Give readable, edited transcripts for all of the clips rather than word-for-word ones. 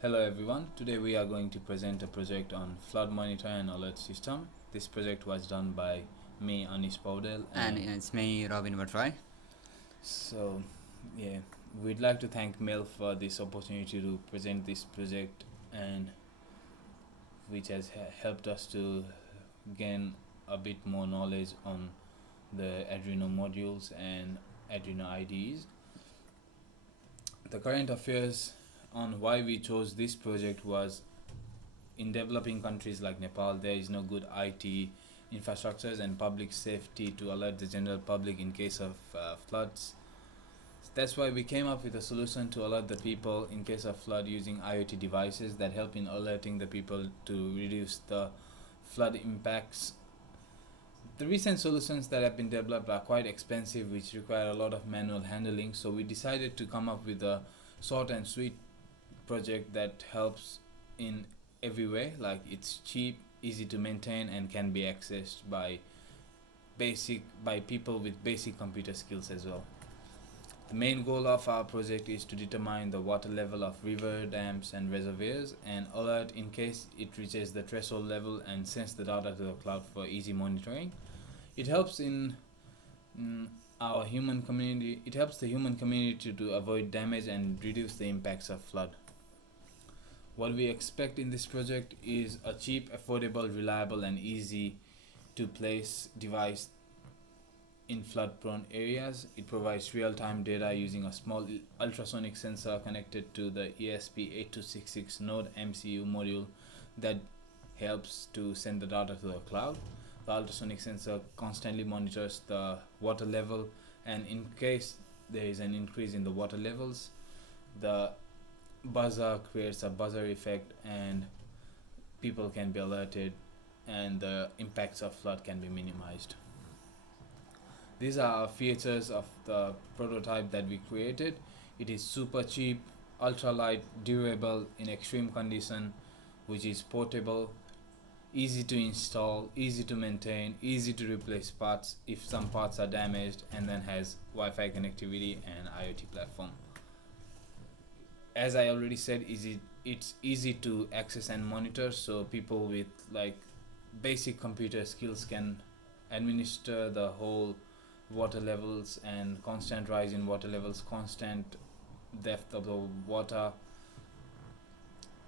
Hello everyone, today we are going to present a project on flood monitor and alert system. This project was done by me, Anish Poudel, And and it's me, Rabin Bhattarai. so yeah, we'd like to thank Mel for this opportunity to present this project and which has helped us to gain a bit more knowledge on the Arduino modules and Arduino IDEs. The current affairs on why we chose this project was in developing countries like Nepal, there is no good IT infrastructures and public safety to alert the general public in case of floods. That's why we came up with a solution to alert the people in case of flood using IoT devices that help in alerting the people to reduce the flood impacts. The recent solutions that have been developed are quite expensive, which require a lot of manual handling, so we decided to come up with a short and sweet project that helps in every way, like it's cheap, easy to maintain, and can be accessed by people with basic computer skills as well. The main goal of our project is to determine the water level of river, dams, and reservoirs and alert in case it reaches the threshold level and sends the data to the cloud for easy monitoring. It helps in our human community. It helps the human community to avoid damage and reduce the impacts of flood. What we expect in this project is a cheap, affordable, reliable, and easy to place device in flood prone areas. It provides real time data using a small ultrasonic sensor connected to the ESP8266 node MCU module that helps to send the data to the cloud. The ultrasonic sensor constantly monitors the water level, and in case there is an increase in the water levels, the buzzer creates a buzzer effect and people can be alerted and the impacts of flood can be minimized. These are features of the prototype that we created. It is super cheap, ultra light, durable in extreme condition, which is portable, easy to install, easy to maintain, easy to replace parts if some parts are damaged, and then has Wi-Fi connectivity and IoT platform. As I already said, it's easy to access and monitor, so people with like basic computer skills can administer the whole water levels and constant rise in water levels, constant depth of the water,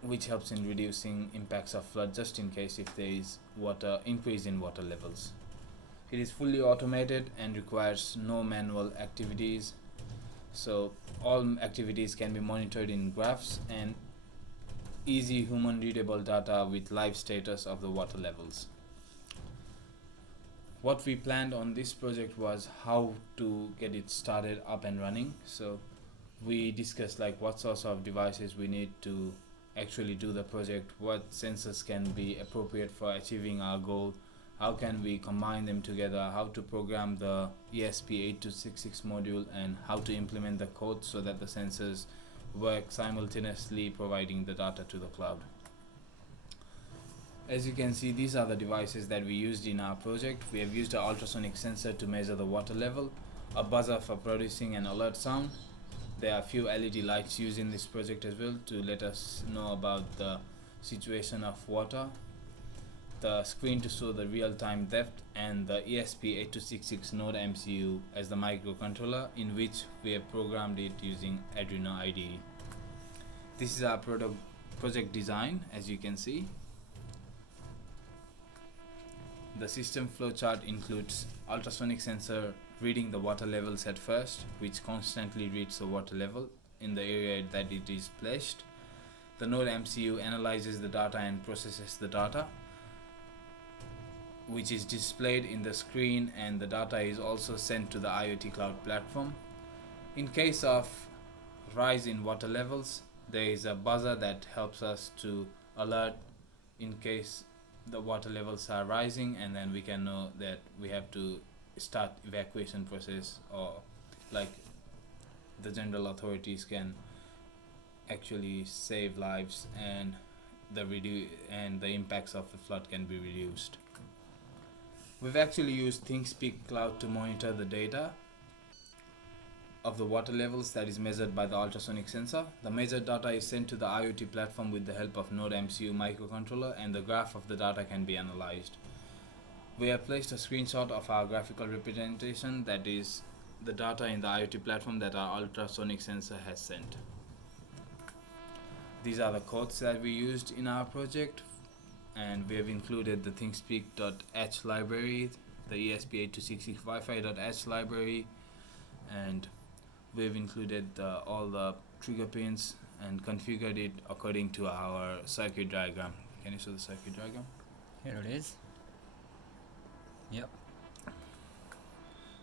which helps in reducing impacts of flood just in case if there is water increase in water levels. It is fully automated and requires no manual activities, so all activities can be monitored in graphs and easy human readable data with live status of the water levels. What we planned on this project was how to get it started up and running. So we discussed like what sorts of devices we need to actually do the project, what sensors can be appropriate for achieving our goal, how can we combine them together, how to program the ESP8266 module, and how to implement the code so that the sensors work simultaneously providing the data to the cloud. As you can see, these are the devices that we used in our project. We have used an ultrasonic sensor to measure the water level, a buzzer for producing an alert sound. There are a few LED lights used in this project as well to let us know about the situation of water, the screen to show the real-time depth, and the ESP8266 node MCU as the microcontroller in which we have programmed it using Arduino IDE. This is our project design. As you can see, the system flowchart includes ultrasonic sensor reading the water levels at first, which constantly reads the water level in the area that it is placed. The node MCU analyzes the data and processes the data, which is displayed in the screen, and the data is also sent to the IoT cloud platform. In case of rise in water levels, there is a buzzer that helps us to alert in case the water levels are rising, and then we can know that we have to start evacuation process, or like the general authorities can actually save lives and the impacts of the flood can be reduced. We've actually used ThinkSpeak Cloud to monitor the data. of the water levels that is measured by the ultrasonic sensor. The measured data is sent to the IoT platform with the help of Node MCU microcontroller, and the graph of the data can be analyzed. We have placed a screenshot of our graphical representation, that is the data in the IoT platform that our ultrasonic sensor has sent. These are the codes that we used in our project, and we have included the thingspeak.h library, the ESP8266 Wi-Fi.h library, and we've included all the trigger pins and configured it according to our circuit diagram. Can you show the circuit diagram? Here it is. Yep.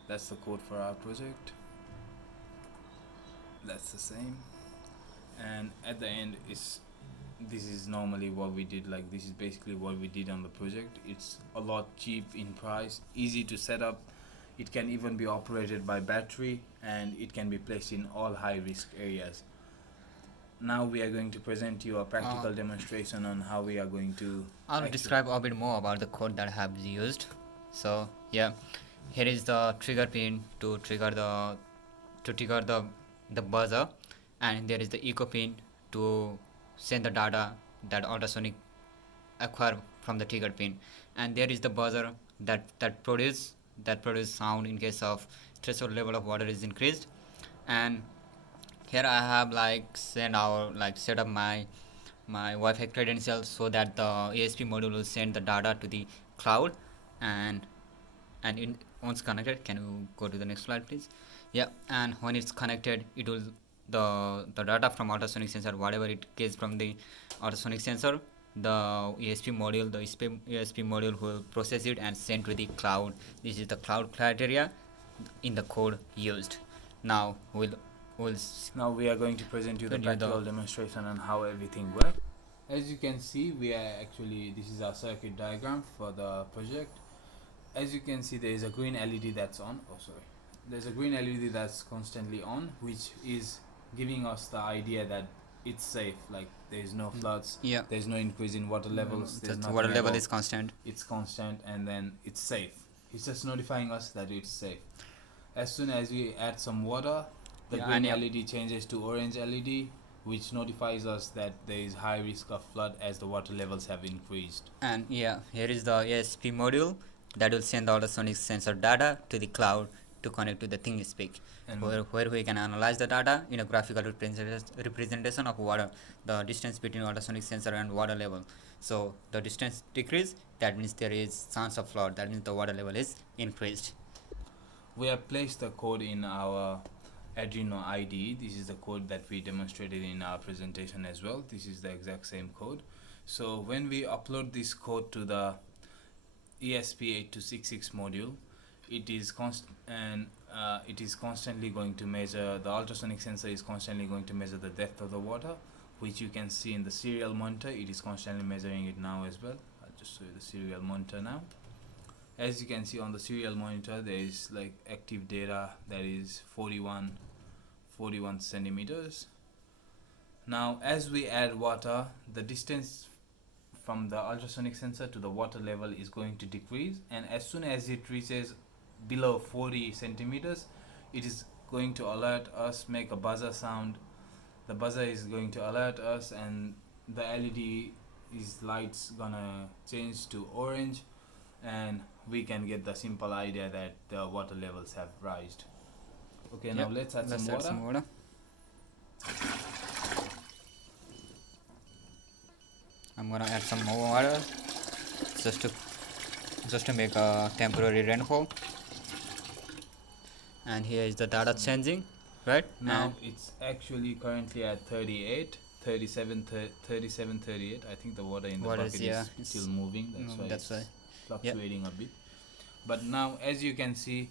That's the code for our project. That's the same. And at the end this is normally what we did, like this is basically what we did on the project. It's a lot cheap in price, easy to set up. It can even be operated by battery, and it can be placed in all high risk areas. Now we are going to present you a practical demonstration on how we are going to I'll describe a bit more about the code that I have used. So yeah, here is the trigger pin to trigger the buzzer, and there is the echo pin to send the data that ultrasonic acquire from the trigger pin, and there is the buzzer that produce sound in case of threshold level of water is increased. And here I have set up my Wi-Fi credentials so that the ASP module will send the data to the cloud, and once connected, can you go to the next slide please? Yeah, and when it's connected, it will the data from ultrasonic sensor, whatever it gets from the ultrasonic sensor, the ESP module will process it and send to the cloud. This is the cloud criteria in the code used. Now we are going to present you the practical demonstration on how everything works. As you can see, this is our circuit diagram for the project. As you can see, there is a green LED that's on. There's a green LED that's constantly on, which is giving us the idea that it's safe, like there is no floods, there's no increase in water levels, the water level is constant, it's constant, and then it's safe. It's just notifying us that it's safe. As soon as we add some water, the green LED changes to orange LED, which notifies us that there is high risk of flood as the water levels have increased. And here is the ASP module that will send the ultrasonic sensor data to the cloud to connect to the ThingsPeak, where we can analyze the data in a graphical representation of water, the distance between ultrasonic sensor and water level. So the distance decrease, that means there is chance of flood, that means the water level is increased. We have placed the code in our Arduino IDE. This is the code that we demonstrated in our presentation as well. This is the exact same code. So when we upload this code to the ESP8266 module, it is constantly going to measure, the ultrasonic sensor is constantly going to measure the depth of the water, which you can see in the serial monitor. It is constantly measuring it now as well. I'll just show you the serial monitor now. As you can see on the serial monitor, there is active data that is 41 centimeters. Now as we add water, the distance from the ultrasonic sensor to the water level is going to decrease, and as soon as it reaches below 40 centimeters, it is going to alert us, make a buzzer sound. The buzzer is going to alert us, and the LED light's gonna change to orange, and we can get the simple idea that the water levels have risen. Okay, now let's add some water. I'm gonna add some more water just to make a temporary rainfall. And here is the data changing, right? Now it's actually currently at 38, 37, 38. I think the water in the bucket is still moving. That's why it's fluctuating a bit. But now, as you can see,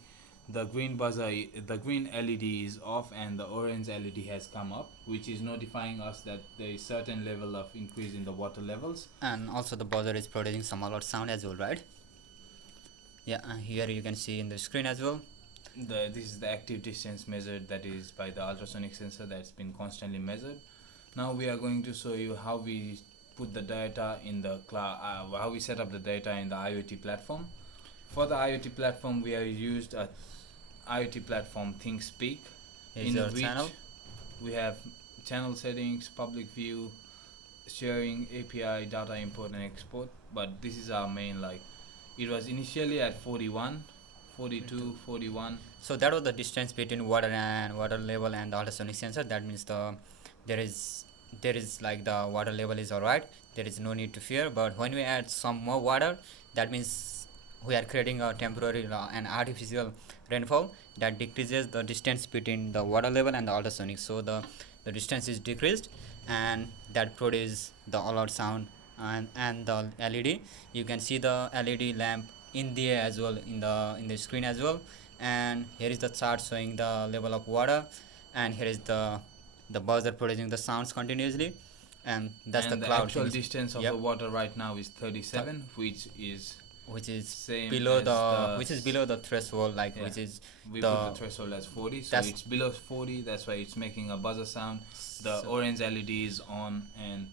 the green LED is off and the orange LED has come up, which is notifying us that there is certain level of increase in the water levels. And also the buzzer is producing some alert sound as well, right? Yeah, here you can see in the screen as well. This is the active distance measured, that is by the ultrasonic sensor that's been constantly measured. Now we are going to show you how we put the data in the cloud, how we set up the data in the IoT platform. For the IoT platform, we have used a IoT platform ThingsPeak. Here's in your which channel. we have channel settings, public view, sharing, API, data import and export. But this is our main, like, it was initially at 41, 42, 41. So that was the distance between water level and the ultrasonic sensor. That means there is like the water level is alright. There is no need to fear. But when we add some more water, that means we are creating a temporary and artificial rainfall that decreases the distance between the water level and the ultrasonic. So the distance is decreased, and that produces the alert sound. And the LED, you can see the LED lamp in there as well, in the screen as well. And here is the chart showing the level of water, and here is the buzzer producing the sounds continuously, and that's and the cloud actual thing. distance of Yep. the water right now is 37, which is same below as which is below the threshold, like Yeah. which is we the put the threshold as 40, so that's- it's below 40. That's why it's making a buzzer sound. The So- orange LED is on, and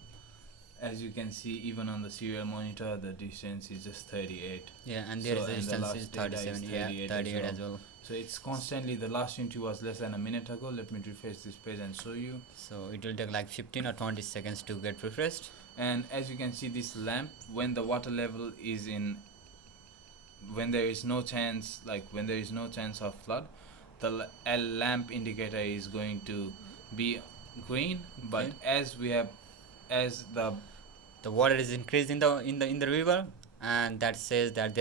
as you can see, even on the serial monitor, the distance is just 38. yeah, and there is So- the and the distance last is data is 37, 38 as 38 well. as well. So it's constantly, the last unit was less than a minute ago. Let me refresh this page and show you. So it will take like 15 or 20 seconds to get refreshed. And as you can see, this lamp, when the water level is in, when there is no chance, like when there is no chance of flood, the lamp indicator is going to be green. But Okay. as we have, as the water is increased in the river, and that says that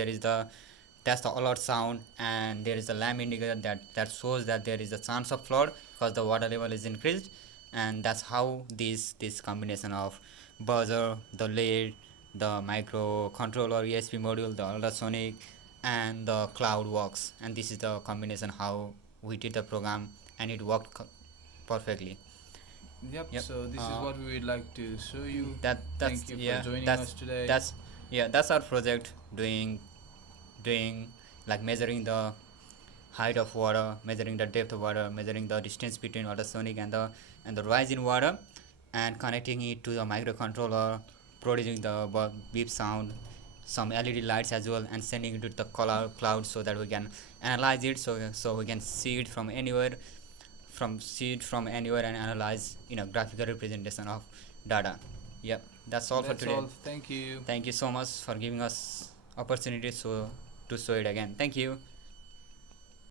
that's the alert sound, and there is a lamp indicator that shows that there is a chance of flood because the water level is increased. And that's how this combination of buzzer, the LED, the microcontroller ESP module, the ultrasonic, and the cloud works. And this is the combination how we did the program, and it worked perfectly. Yep. Yep. So this is what we would like to show you. That's Thank you for joining that's us today. that's our project, doing like measuring the height of water, measuring the depth of water, measuring the distance between ultrasonic and the rise in water, and connecting it to the microcontroller, producing the beep sound, some LED lights as well, and sending it to the cloud so that we can analyze it, so we can see it from anywhere, and analyze in a graphical representation of data. Yep, that's all for today. All. Thank you. Thank you so much for giving us opportunity to show it again. Thank you.